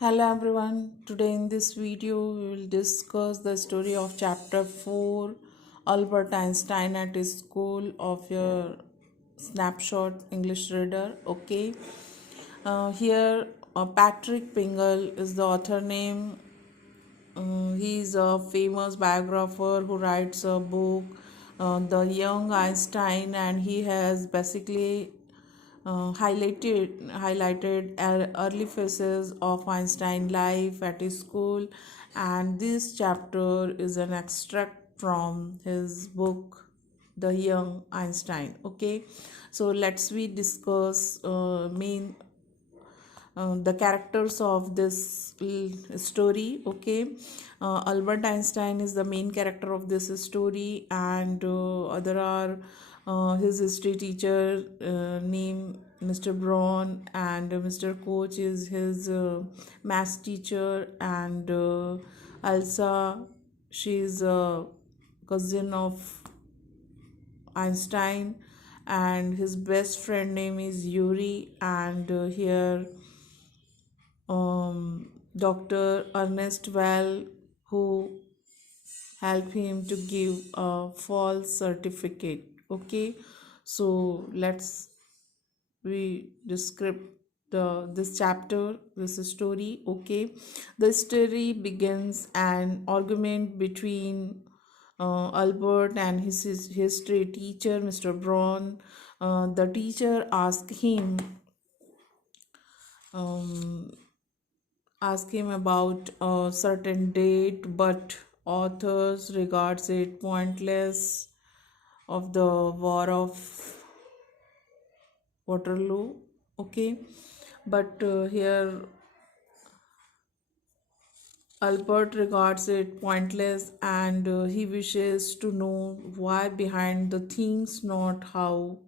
Hello everyone. Today in this video we will discuss the story of chapter 4 Albert Einstein at his school of your Snapshot English reader. Okay. Here Patrick Pingle is the author name. He is a famous biographer who writes a book, The Young Einstein, and he has basically highlighted early phases of Einstein life at his school, and this chapter is an extract from his book The Young Einstein. Okay, so let's we discuss main the characters of this story. Okay, Albert Einstein is the main character of this story, and other are his history teacher named Mr. Braun, and Mr. Coach is his math teacher, and Elsa, she is a cousin of Einstein, and his best friend name is Yuri, and here Dr. Ernest Well, who helped him to give a false certificate. Okay, so let's we describe this chapter, this story. Okay, the story begins an argument between Albert and his history teacher, Mr. Braun. The teacher um, ask him about a certain date, but authors regards it pointless of the War of Waterloo. Okay, but here Albert regards it pointless, and he wishes to know why behind the things, not how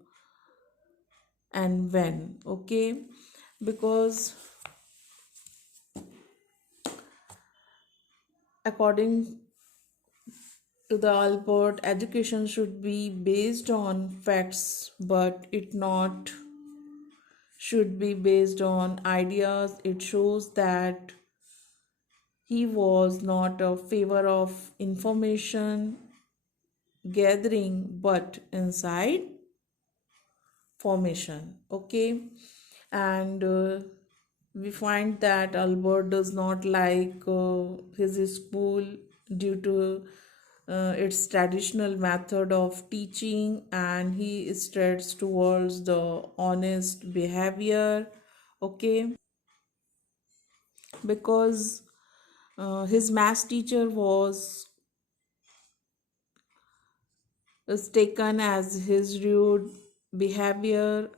and when. Okay, because according to the Albert, education should be based on facts, but it not should be based on ideas. It shows that he was not a favor of information gathering, but inside formation. Okay, and we find that Albert does not like his school due to its traditional method of teaching, and he strives towards the honest behavior. Okay, because his math teacher was taken as his rude behavior,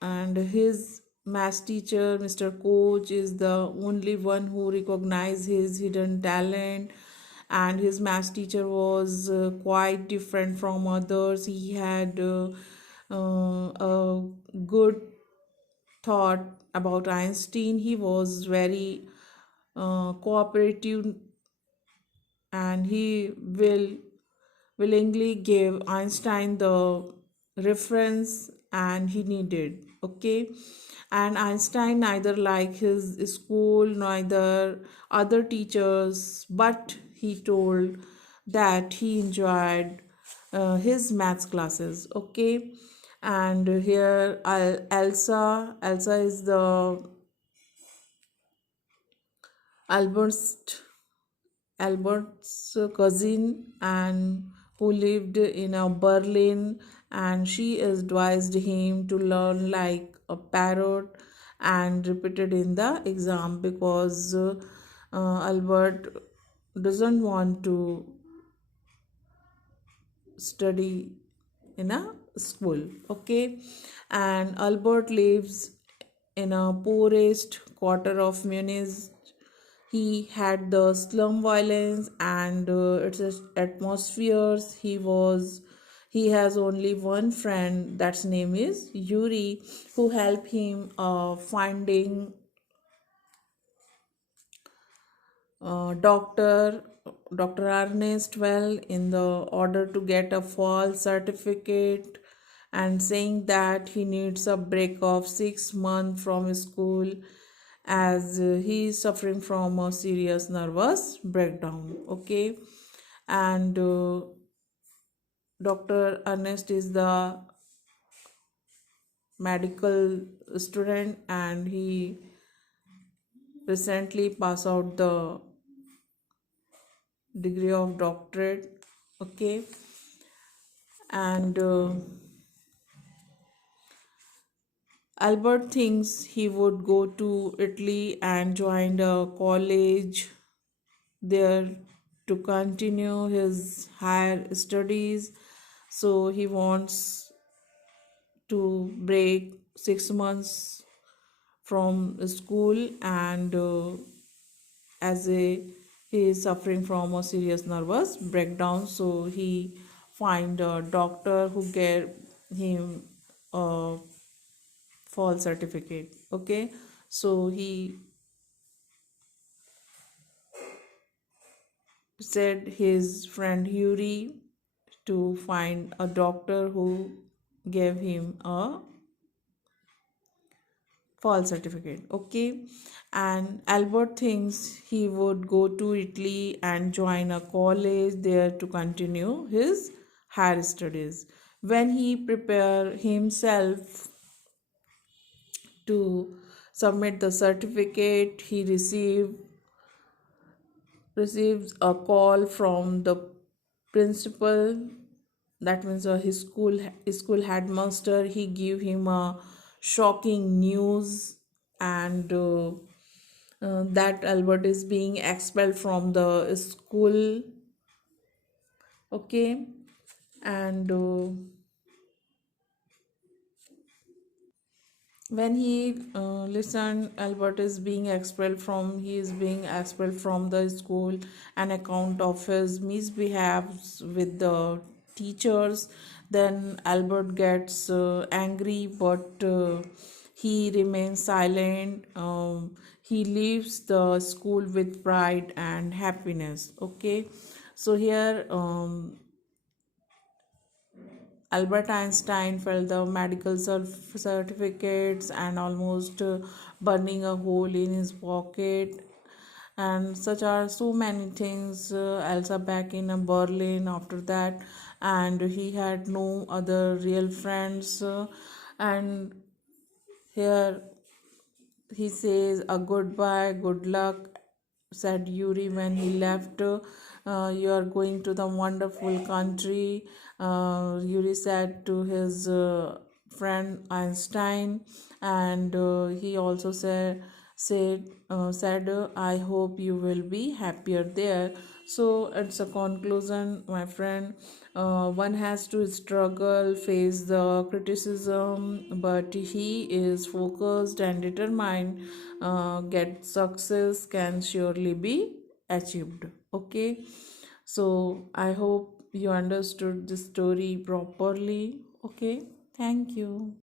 and his math teacher, Mr. Coach, is the only one who recognized his hidden talent. And his math teacher was quite different from others. He had a good thought about Einstein. He was very cooperative, and he willingly gave Einstein the reference and he needed. Okay, and Einstein neither liked his school neither other teachers, but he told that he enjoyed his maths classes. Okay, and here Elsa is the Albert's Albert's cousin, and who lived in a Berlin, and she advised him to learn like a parrot and repeated in the exam, because Albert doesn't want to study in a school. Okay, and Albert lives in a poorest quarter of Munich. He had the slum violence and its atmospheres. He has only one friend, that's name is Yuri, who help him finding Dr. Ernest Well in the order to get a false certificate, and saying that he needs a break of 6 months from school. as he is suffering from a serious nervous breakdown. Okay, and Dr. Ernest is the medical student, and he recently passed out the degree of doctorate. Okay, and Albert thinks he would go to Italy and join a college there to continue his higher studies. So he wants to break 6 months from school, and as a he is suffering from a serious nervous breakdown, so he find a doctor who gave him a false certificate. Okay, so he said his friend Yuri to find a doctor who gave him a false certificate. Okay, and Albert thinks he would go to Italy and join a college there to continue his higher studies. When he prepared himself to submit the certificate, he receives a call from the principal, that means his school headmaster. He gave him a shocking news, and that Albert is being expelled from the school. Okay, and when he listened Albert is being expelled from he is being expelled from the school, an account of his misbehaves with the teachers, then Albert gets angry, but he remains silent. He leaves the school with pride and happiness. Okay, so here Albert Einstein felt the medical certificates and almost burning a hole in his pocket. And such are so many things. Elsa back in Berlin after that, and he had no other real friends. And here he says a goodbye, good luck, said Yuri when he left. You are going to the wonderful country, Yuri said to his friend Einstein, and he also said, I hope you will be happier there. So it's a conclusion, my friend. One has to struggle, face the criticism, but he is focused and determined. Get success can surely be achieved. Okay, so I hope you understood this story properly. Okay, thank you.